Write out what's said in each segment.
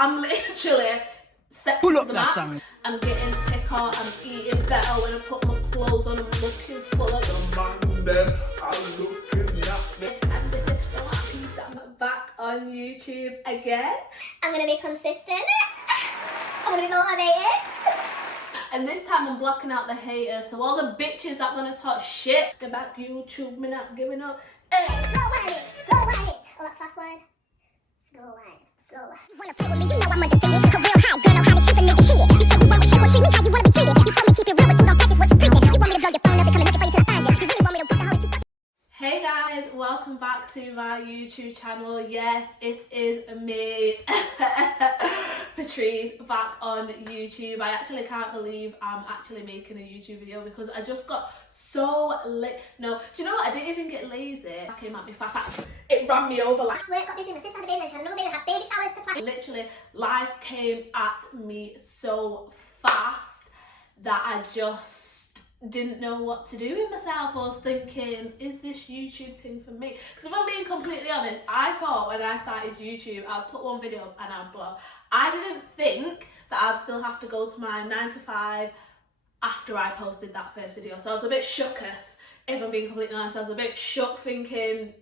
I'm literally set to the max. I'm getting thicker, I'm eating better. When I put my clothes on, I'm looking fuller. The man them are looking at me. And this is so happy that I'm back on YouTube again. I'm gonna be consistent. I'm gonna be motivated. And this time I'm blocking out the haters. So all the bitches that wanna talk shit about YouTube, me not giving up. Hey. Slow wine it, slow wine it. Oh, that's fast wine. Slow wine, slow wine. You wanna play with me, you know I'm undefeated. A real high girl, know how to keep a nigga heated. You say you want me, you gon' treat me how you wanna be treated. You told me keep it real, but you don't practice what you preaching. You want me to blow your phone up and come and look for you till I find you. You really want me to what the hell did you... Hey guys, welcome back to my YouTube channel. Yes, it is me, Patrice, back on YouTube. I actually can't believe I'm actually making a YouTube video because I just got so late. No, do you know what? I didn't even get lazy. I came at me fast. It ran me over like... Work, got busy, my sister had a baby, she had another baby, had baby showers to plan. Literally, life came at me so fast that I just didn't know what to do with myself. I was thinking, is this YouTube thing for me? Because if I'm being completely honest, I thought when I started YouTube I'd put one video up and I'd blow. I didn't think that I'd still have to go to my 9 to 5 after I posted that first video. So I was a bit shook, if I'm being completely honest. I was a bit shook thinking,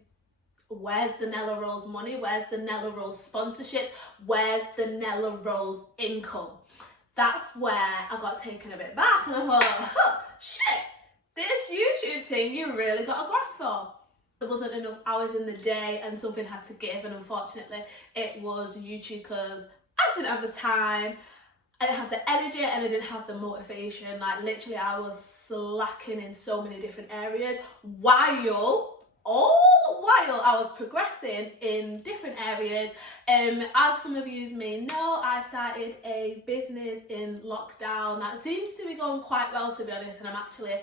where's the Nella Rose money? Where's the Nella Rose sponsorships? Where's the Nella Rose income? That's where I got taken a bit back and I thought, huh, shit, this YouTube thing you really got a graft for. There wasn't enough hours in the day and something had to give, and unfortunately it was YouTube because I just didn't have the time, I didn't have the energy and I didn't have the motivation. Like literally I was slacking in so many different areas while I was progressing in different areas. As some of you may know, I started a business in lockdown that seems to be going quite well, to be honest, and I'm actually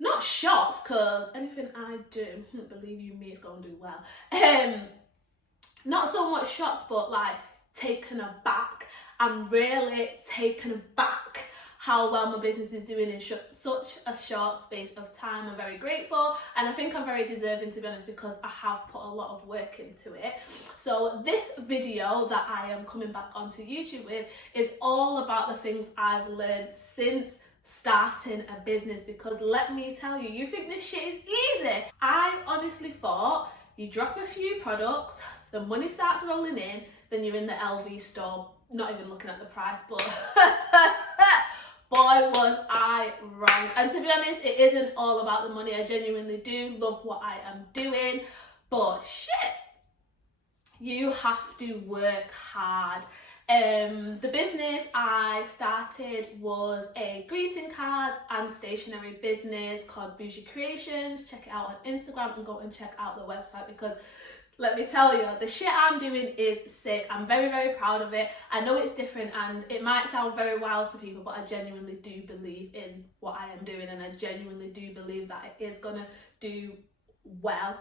not shocked because anything I do, believe you me, it's going to do well. Not so much shocked, but like taken aback. I'm really taken aback how well my business is doing in such a short space of time. I'm very grateful and I think I'm very deserving, to be honest, because I have put a lot of work into it. So this video that I am coming back onto YouTube with is all about the things I've learned since starting a business, because let me tell you, you think this shit is easy. I honestly thought you drop a few products, the money starts rolling in, then you're in the LV store, not even looking at the price, but boy was I wrong. And to be honest, it isn't all about the money. I genuinely do love what I am doing, but shit, you have to work hard. The business I started was a greeting cards and stationery business called Bougie Creations. Check it out on Instagram and go and check out the website, because let me tell you, the shit I'm doing is sick. I'm very, very proud of it. I know it's different and it might sound very wild to people, but I genuinely do believe in what I am doing, and I genuinely do believe that it is gonna do well.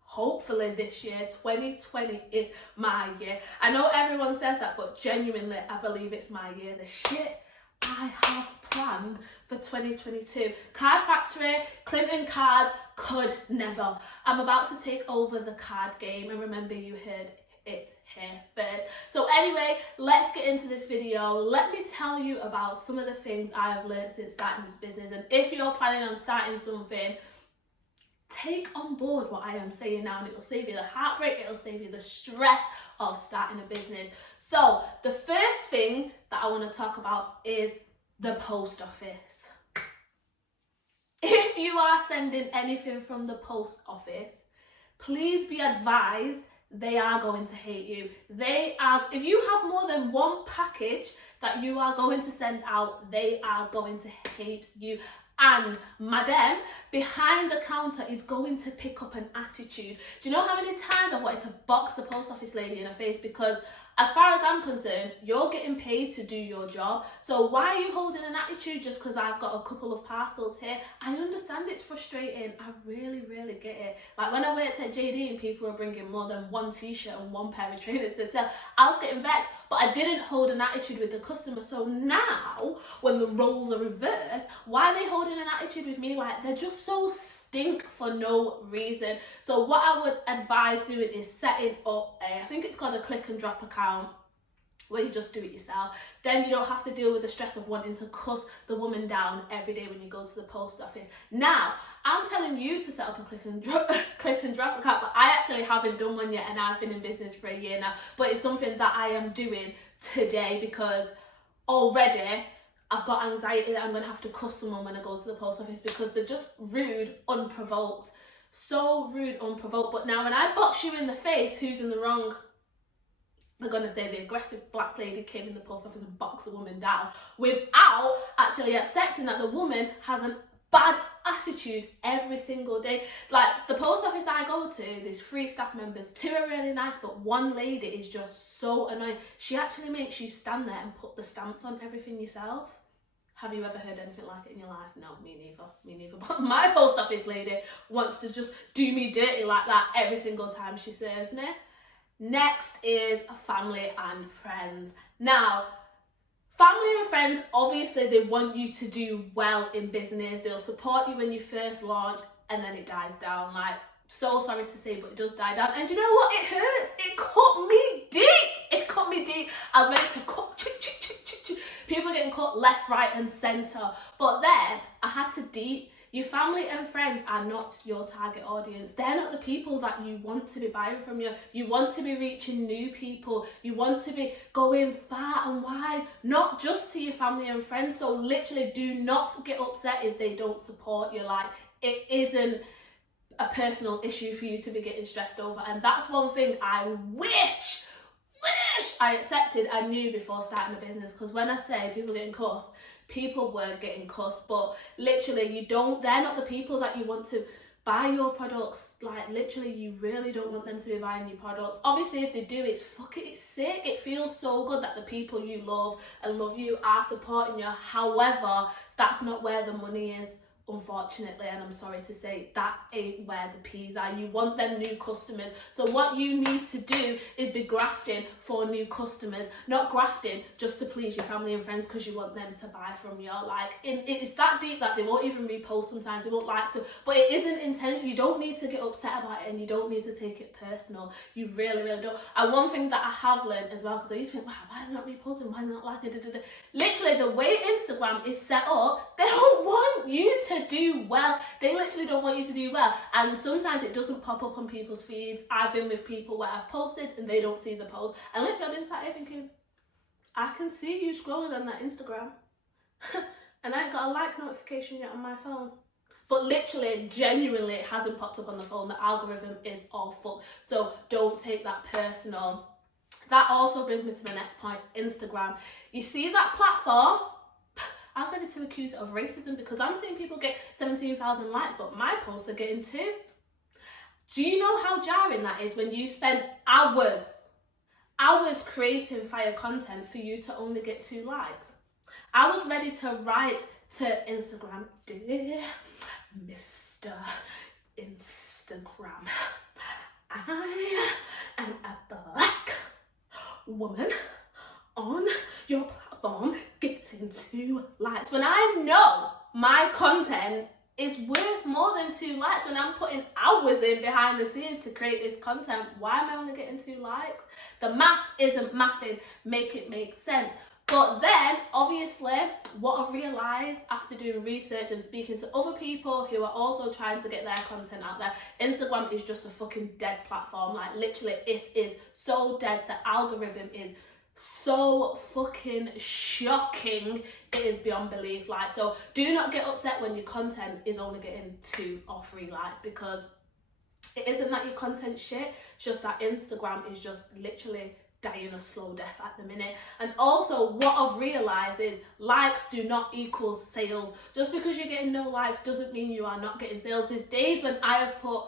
Hopefully this year, 2020 is my year. I know everyone says that, but genuinely I believe it's my year. The shit I have planned for 2022. Card Factory, Clinton Cards, could never. I'm about to take over the card game, and remember, you heard it here first. So anyway, let's get into this video. Let me tell you about some of the things I have learned since starting this business, and if you're planning on starting something, take on board what I am saying now, and it will save you the heartbreak, it will save you the stress of starting a business. So the first thing that I want to talk about is the post office. If you are sending anything from the post office, please be advised they are going to hate you. If you have more than one package that you are going to send out, they are going to hate you. And madam behind the counter is going to pick up an attitude. Do you know how many times I've wanted to box the post office lady in her face? Because as far as I'm concerned, you're getting paid to do your job. So why are you holding an attitude just because I've got a couple of parcels here? I understand it's frustrating. I really, really get it. Like when I worked at JD and people were bringing more than one t-shirt and one pair of trainers to sell, I was getting vexed, but I didn't hold an attitude with the customer. So now, when the roles are reversed, why are they holding an attitude with me? Like, they're just so stink for no reason. So what I would advise doing is setting up I think it's called a click and drop account. where you just do it yourself. Then you don't have to deal with the stress of wanting to cuss the woman down every day when you go to the post office. Now, I'm telling you to set up a click and drop account, but I actually haven't done one yet, and I've been in business for a year now. But it's something that I am doing today, because already I've got anxiety that I'm going to have to cuss someone when I go to the post office, because they're just rude, unprovoked. So rude, unprovoked. But now when I box you in the face, who's in the wrong? They're going to say the aggressive black lady came in the post office and boxed a woman down, without actually accepting that the woman has a bad attitude every single day. Like, the post office I go to, there's 3 staff members. 2 are really nice, but one lady is just so annoying. She actually makes you stand there and put the stamps on everything yourself. Have you ever heard anything like it in your life? No, me neither. But my post office lady wants to just do me dirty like that every single time she serves me. Next is family and friends. Now, family and friends, obviously they want you to do well in business. They'll support you when you first launch, and then it dies down. Like, so sorry to say, but it does die down. And you know what? It hurts. It cut me deep. I was ready to cut. People getting cut left, right and centre. But then I had to deep. Your family and friends are not your target audience. They're not the people that you want to be buying from you. You want to be reaching new people. You want to be going far and wide, not just to your family and friends. So literally, do not get upset if they don't support you. Like, it isn't a personal issue for you to be getting stressed over. And that's one thing I wish I accepted I knew before starting a business. Because when I say people getting cussed, people were getting cussed, but literally they're not the people that you want to buy your products. Like, literally, you really don't want them to be buying your products. Obviously, if they do, it's sick. It feels so good that the people you love and love you are supporting you. However, that's not where the money is, unfortunately, and I'm sorry to say, that ain't where the peas are. You want them new customers. So what you need to do is be grafting for new customers, not grafting just to please your family and friends because you want them to buy from you. Like, it's that deep that they won't even repost sometimes, they won't like to, but it isn't intentional. You don't need to get upset about it, and you don't need to take it personal. You really, really don't. And one thing that I have learned as well, because I used to think, wow, why are they not reposting, why are they not liking, literally, the way Instagram is set up, they don't want you to do well. They literally don't want you to do well, and sometimes it doesn't pop up on people's feeds. I've been with people where I've posted and they don't see the post, and literally I've been sat here thinking, I can see you scrolling on that Instagram and I ain't got a like notification yet on my phone. But literally, genuinely, it hasn't popped up on the phone. The algorithm is awful, so don't take that personal. That also brings me to the next point, Instagram. You see that platform? I was ready to accuse it of racism, because I'm seeing people get 17,000 likes, but my posts are getting 2. Do you know how jarring that is when you spend hours creating fire content for you to only get 2 likes? I was ready to write to Instagram, dear Mr. Instagram, I am a black woman on your platform getting 2 likes, when I know my content is worth more than 2 likes, when I'm putting hours in behind the scenes to create this content. Why am I only getting 2 likes? The math isn't mathing. Make it make sense. But then, obviously, what I've realised after doing research and speaking to other people who are also trying to get their content out there, Instagram is just a fucking dead platform. Like, literally, it is so dead. The algorithm is so fucking shocking. It is beyond belief. Like, so do not get upset when your content is only getting 2 or 3 likes, because it isn't that your content's shit. It's just that Instagram is just literally dying a slow death at the minute. And also, what I've realised is likes do not equal sales. Just because you're getting no likes doesn't mean you are not getting sales. There's days when I have put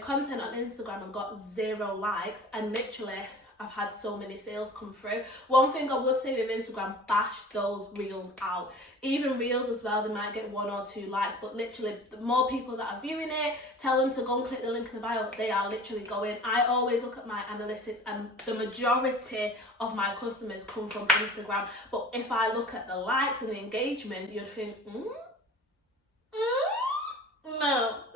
content on Instagram and got 0 likes, and literally I've had so many sales come through. One thing I would say with Instagram, bash those reels out. Even reels as well, they might get 1 or 2 likes, but literally the more people that are viewing it, tell them to go and click the link in the bio. They are literally going. I always look at my analytics, and the majority of my customers come from Instagram. But if I look at the likes and the engagement, you'd think,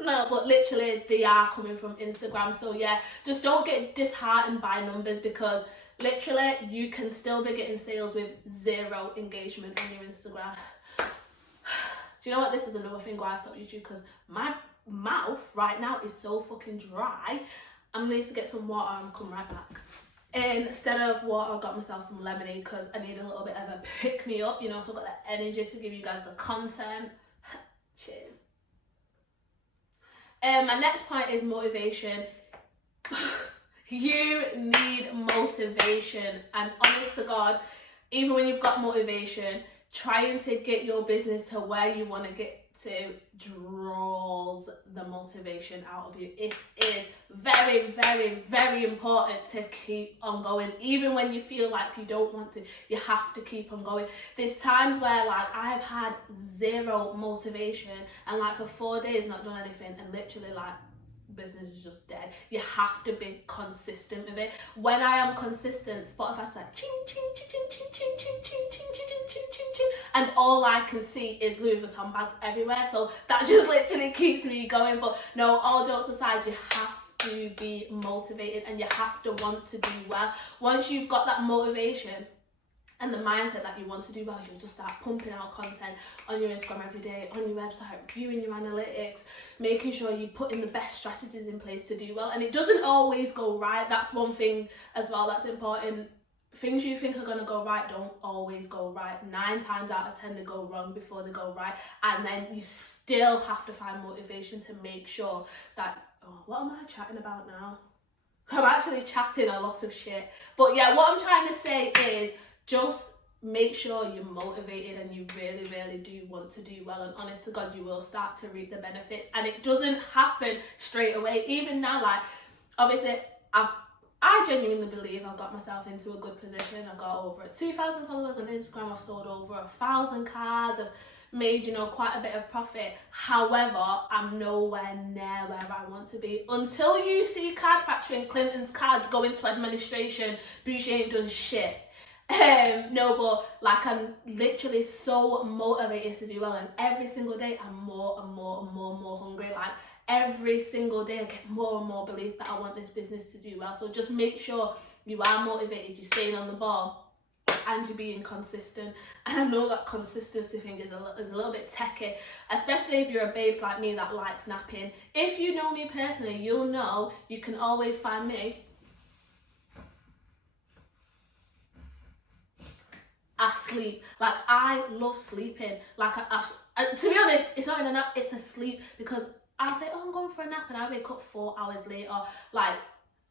no, but literally they are coming from Instagram. So yeah, just don't get disheartened by numbers, because Literally, you can still be getting sales with 0 engagement on your Instagram. Do you know what? This is another thing why I stopped YouTube, because my mouth right now is so fucking dry. I'm gonna need to get some water and come right back. Instead of water, I got myself some lemonade because I need a little bit of a pick me up, you know, so I've got the energy to give you guys the content. Cheers. My next point is motivation. You need motivation, and honest to God, even when you've got motivation, trying to get your business to where you want to get to draws the motivation out of you. It is very, very, very important to keep on going. Even when you feel like you don't want to, you have to keep on going. There's times where like I have had 0 motivation and like for 4 days not done anything, and literally like business is just dead. You have to be consistent with it. When I am consistent, Spotify's like ching ching ching ching ching ching ching ching ching ching ching ching ching, and all I can see is Louis Vuitton bags everywhere. So that just literally keeps me going. But no, all jokes aside, you have to be motivated and you have to want to do well. Once you've got that motivation and the mindset that you want to do well, you'll just start pumping out content on your Instagram every day, on your website, reviewing your analytics, making sure you put in the best strategies in place to do well. And it doesn't always go right. That's one thing as well that's important. Things you think are going to go right don't always go right. 9 times out of 10 they go wrong before they go right. And then you still have to find motivation to make sure that, oh, what am I chatting about now? I'm actually chatting a lot of shit. But yeah, what I'm trying to say is, just make sure you're motivated and you really, really do want to do well. And honest to God, you will start to reap the benefits. And it doesn't happen straight away. Even now, like, obviously, I genuinely believe I've got myself into a good position. I've got over 2,000 followers on Instagram. I've sold over 1,000 cards. I've made, you know, quite a bit of profit. However, I'm nowhere near where I want to be. Until you see Card Factory and Clinton's cards go into administration, Bougie ain't done shit. No, but like I'm literally so motivated to do well, and every single day I'm more and more and more and more hungry. Like every single day I get more and more belief that I want this business to do well. So just make sure you are motivated, you're staying on the ball, and you're being consistent. And I know that consistency thing is a little bit techie, especially if you're a babes like me that likes napping. If you know me personally, you'll know you can always find me asleep. Like I love sleeping. Like to be honest, it's not in a nap, it's a sleep, because I'll say, oh, I'm going for a nap, and I wake up 4 hours later. Like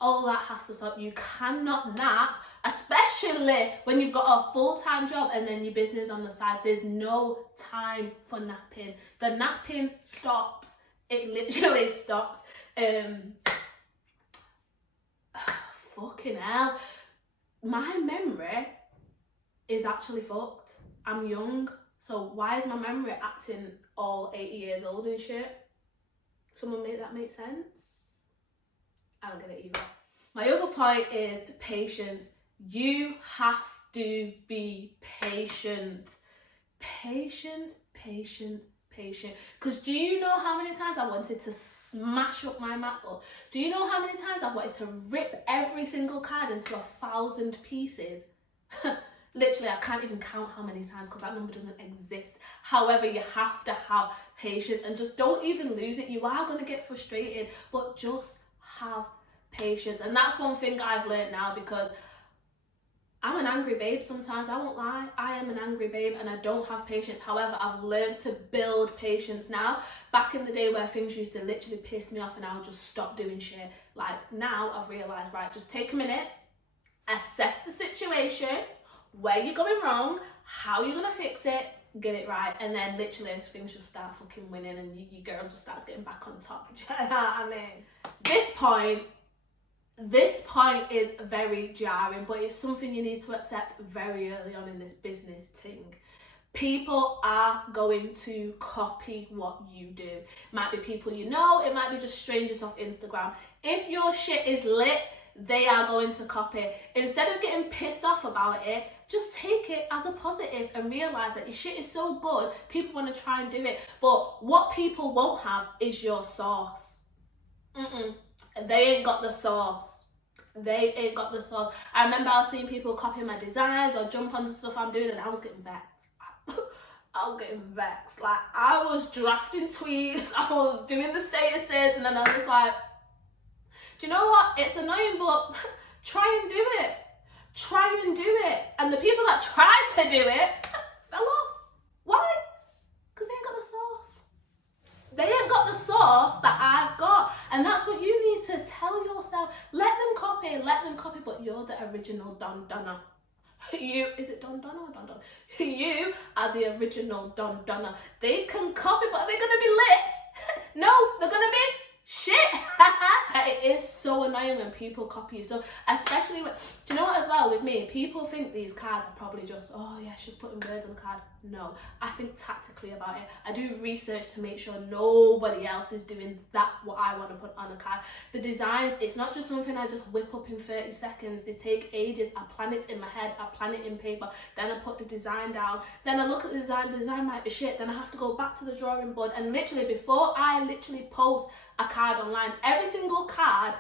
all that has to stop. You cannot nap, especially when you've got a full-time job and then your business on the side. There's no time for napping. The napping stops. It literally stops. Fucking hell. My memory is actually fucked. I'm young, so why is my memory acting all 80 years old and shit? Someone make that make sense? I don't get it either. My other point is patience. You have to be patient. Patient, patient, patient. Because do you know how many times I wanted to smash up my MacBook? Do you know how many times I wanted to rip every single card into 1,000 pieces? Literally, I can't even count how many times, because that number doesn't exist. However, you have to have patience, and just don't even lose it. You are going to get frustrated, but just have patience. And that's one thing I've learned now, because I'm an angry babe sometimes. I won't lie. I am an angry babe and I don't have patience. However, I've learned to build patience now. Back in the day where things used to literally piss me off and I would just stop doing shit. Like now I've realised, right, just take a minute, assess the situation, where you're going wrong, how you're gonna fix it, get it right, and then literally things just start fucking winning, and your girl just starts getting back on top. Do you know what I mean? This point is very jarring, but it's something you need to accept very early on in this business thing. People are going to copy what you do. It might be people you know, it might be just strangers off Instagram. If your shit is lit, they are going to copy. Instead of getting pissed off about it, just take it as a positive and realise that your shit is so good, people want to try and do it. But what people won't have is your sauce. They ain't got the sauce. They ain't got the sauce. I remember I was seeing people copying my designs or jump on the stuff I'm doing, and I was getting vexed. I was getting vexed. Like, I was drafting tweets, I was doing the statuses, and then I was like, do you know what? It's annoying, but try and do it. Try and do it. And the people that tried to do it fell off. Why? Because they ain't got the sauce. They ain't got the sauce that I've got. And that's what you need to tell yourself. Let them copy, but you're the original Don Donna. Is it Don Donna or Don Donna? You are the original Don Donna. They can copy, but are they gonna be lit? No, they're gonna be shit. It is so annoying when people copy you stuff, especially when, do you know what, as well, with me, people think these cards are probably just, oh yeah, she's putting words on the card. No, I think tactically about it. I do research to make sure nobody else is doing that, what I want to put on a card. The designs, it's not just something I just whip up in 30 seconds. They take ages. I plan it in my head, I plan it in paper, then I put the design down, then I look at the design might be shit, then I have to go back to the drawing board, and literally before I literally post a card online, every single card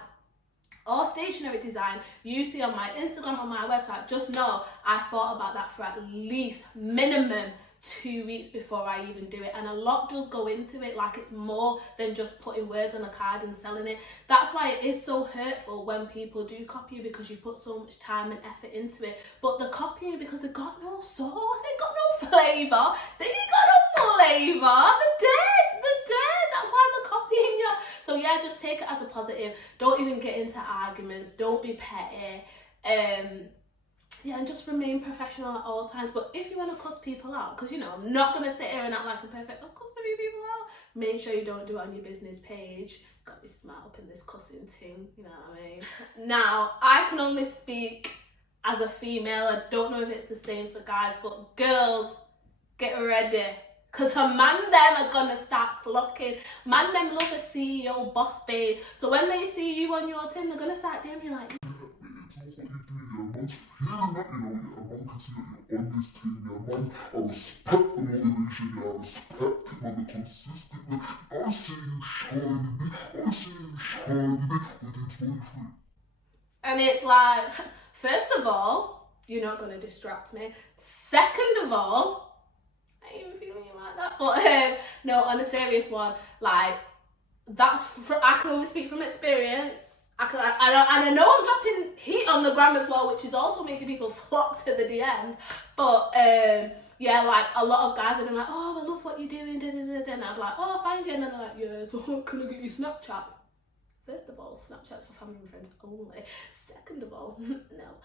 or stationery design you see on my Instagram, on my website, just know I thought about that for at least minimum 2 weeks before I even do it, and a lot does go into it. Like, it's more than just putting words on a card and selling it. That's why it is so hurtful when people do copy you, because you put so much time and effort into it, but they're copying you because they got no sauce, they got no flavour, they ain't got no flavour, they're dead, that's why they're copying you. So yeah, just take it as a positive. Don't even get into arguments, don't be petty, yeah, and just remain professional at all times. But if you want to cuss people out, because, you know, I'm not going to sit here and act like I'm perfect, I'll cuss a few people out. Make sure you don't do it on your business page. Got me smart up in this cussing thing, you know what I mean? Now, I can only speak as a female. I don't know if it's the same for guys, but girls, get ready. Because the man them are going to start flocking. Man them love a CEO, boss babe. So when they see you on your tin, they're going to start doing you like, man's feeling that, you know, a man can see that you're on this thing, man. I respect the motivation, I respect it, man, the consistent, I see you shining, within 23. And it's like, first of all, you're not going to distract me. Second of all, I ain't even feeling you like that. But no, on a serious one, like, I can only speak from experience. I know I'm dropping heat on the gram as well, which is also making people flock to the DMs. But yeah, like, a lot of guys have been like, oh, I love what you're doing, and I'm like, oh, thank you, and then they're like, yeah, so can I get you Snapchat? First of all, Snapchat's for family and friends only. Second of all, no.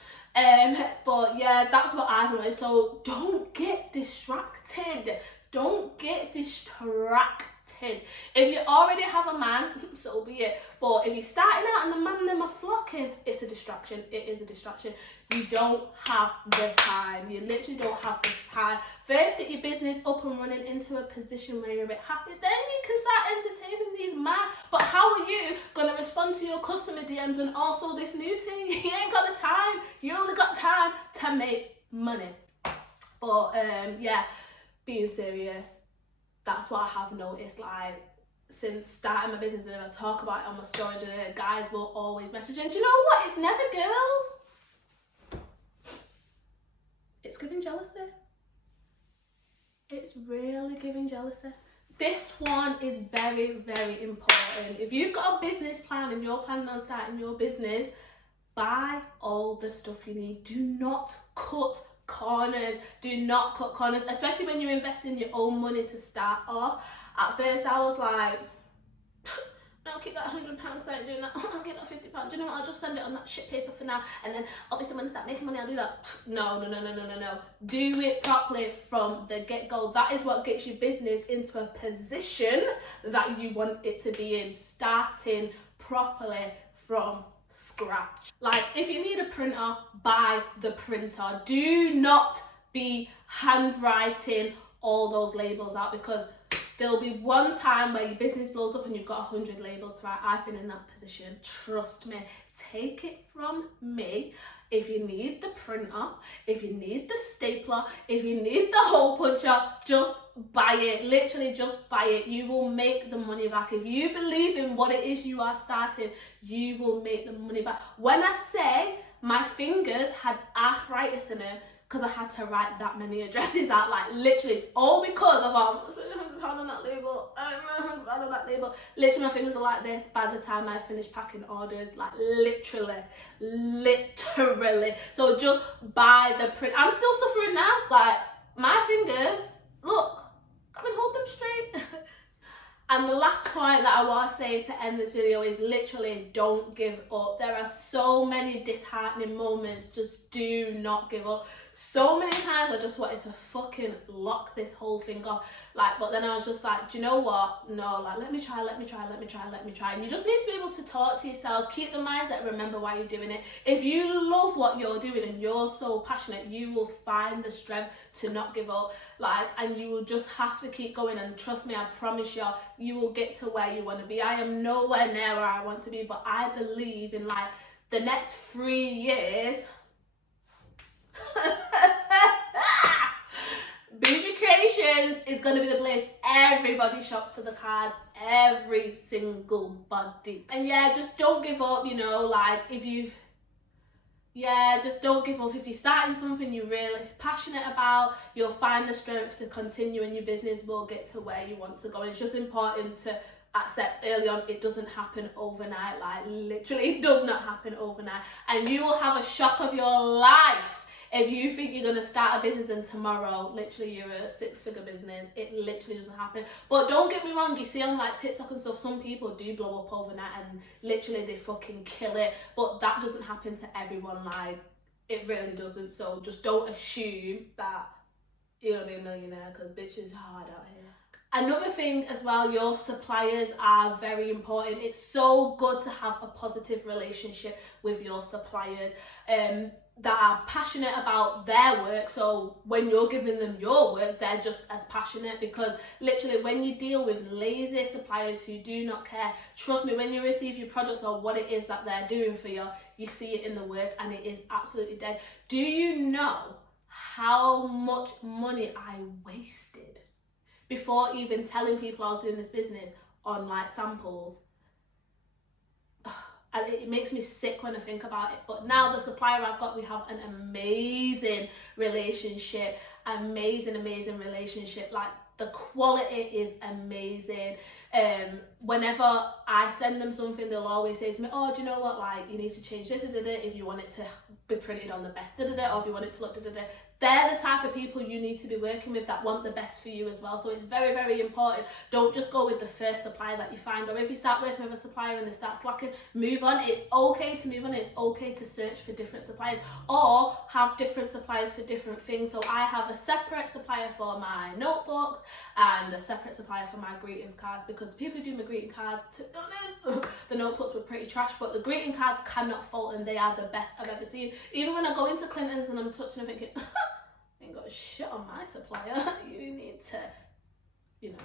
But yeah, that's what I've noticed. So don't get distracted. Don't get distracted. If you already have a man, so be it. But if you're starting out and the man them are flocking, it's a distraction. It is a distraction. You don't have the time. You literally don't have the time. First, get your business up and running into a position where you're a bit happy. Then you can start entertaining these men. But how are you going to respond to your customer DMs and also this new thing? You ain't got the time. You only got time to make money. But yeah, being serious, that's what I have noticed, like, since starting my business, and I talk about it on my story, and guys will always message, and do you know what? It's never girls. It's giving jealousy. It's really giving jealousy. This one is very, very important. If you've got a business plan and you're planning on starting your business, buy all the stuff you need. Do not cut corners. Do not cut corners, especially when you're investing your own money to start off. At first I was like, no, keep that £100, I ain't doing that. I'll get that £50. Do you know what, I'll just send it on that shit paper for now, and then obviously when I start making money I'll do that. No. Do it properly from the get-go. That is what gets your business into a position that you want it to be in, starting properly from scratch. Like, if you need a printer, buy the printer. Do not be handwriting all those labels out, because There'll be one time where your business blows up and you've got 100 labels to write. I've been in that position. Trust me. Take it from me. If you need the printer, if you need the stapler, if you need the hole puncher, just buy it. Literally just buy it. You will make the money back. If you believe in what it is you are starting, you will make the money back. When I say my fingers had arthritis in them because I had to write that many addresses out, like literally all because of on that label, on that label. Literally my fingers are like this by the time I finish packing orders, like literally. So just buy the print. I'm still suffering now, like my fingers, look, come and hold them straight. And the last point that I want to say to end this video is literally don't give up. There are so many disheartening moments, just do not give up. So many times I just wanted to fucking lock this whole thing off, like, but then I was just like, do you know what, no, like, let me try. And you just need to be able to talk to yourself, keep the mindset, remember why you're doing it. If you love what you're doing and you're so passionate, you will find the strength to not give up, like, and you will just have to keep going. And trust me, I promise you, you will get to where you want to be. I am nowhere near where I want to be, but I believe in, like, the next 3 years Bijou Creations is going to be the place everybody shops for the cards, every single body. And yeah, just don't give up, you know, like, if you, yeah, just don't give up. If you're starting something you're really passionate about, you'll find the strength to continue and your business will get to where you want to go. And it's just important to accept early on, it doesn't happen overnight, like literally it does not happen overnight. And you will have a shock of your life if you think you're going to start a business and tomorrow, literally you're a 6-figure business. It literally doesn't happen. But don't get me wrong, you see on like TikTok and stuff, some people do blow up overnight and literally they fucking kill it. But that doesn't happen to everyone, like, it really doesn't. So just don't assume that you're going to be a millionaire, because bitch is hard out here. Another thing as well, your suppliers are very important. It's so good to have a positive relationship with your suppliers that are passionate about their work. So when you're giving them your work, they're just as passionate, because literally when you deal with lazy suppliers who do not care, trust me, when you receive your products or what it is that they're doing for you, you see it in the work and it is absolutely dead. Do you know how much money I wasted before even telling people I was doing this business on like samples? And it makes me sick when I think about it. But now the supplier I've got, we have an amazing relationship, amazing relationship. Like, the quality is amazing. Whenever I send them something, they'll always say to me, oh, do you know what, like, you need to change this, if you want it to be printed on the best, or if you want it to look, They're the type of people you need to be working with that want the best for you as well. So it's very, very important. Don't just go with the first supplier that you find, or if you start working with a supplier and they start slacking, move on. It's okay to move on. It's okay to search for different suppliers or have different suppliers for different things. So I have a separate supplier for my notebooks and a separate supplier for my greetings cards, because people who do my greeting cards, to be honest, the notebooks were pretty trash, but the greeting cards cannot fault them. They are the best I've ever seen. Even when I go into Clinton's and I'm touching and thinking, ain't got shit on my supplier, you need to, you know,